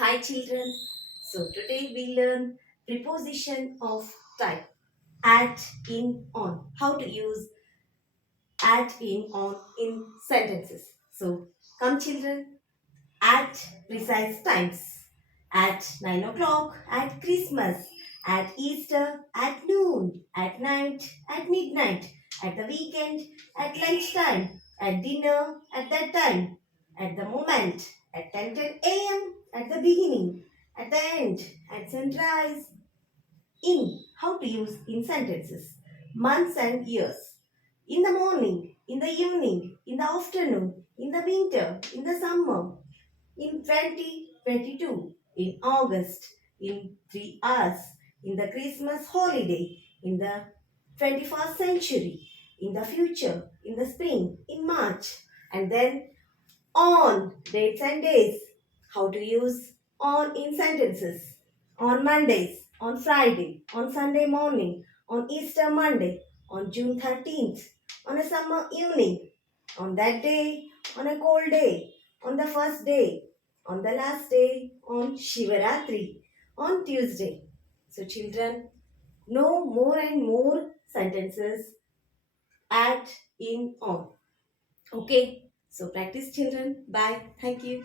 Hi children. So today we learn preposition of type at, in, on. How to use at, in, on in sentences. So come children. At precise times. At 9 o'clock, at Christmas, at Easter, at noon, at night, at midnight, at the weekend, at lunchtime, at dinner, at that time, at the moment, at 10:10 a.m., at the beginning, at the end, at sunrise. In, how to use in sentences. Months and years. In the morning, in the evening, in the afternoon, in the winter, in the summer, in 2022, in August, in 3 hours, in the Christmas holiday, in the 21st century, in the future, in the spring, in March, and then on dates and days. How to use on in sentences. On Mondays, on Friday, on Sunday morning, on Easter Monday, on June 13th, on a summer evening, on that day, on a cold day, on the first day, on the last day, on Shivaratri, on Tuesday. So, children, know more and more sentences at, in, on. Okay, so practice, children. Bye. Thank you.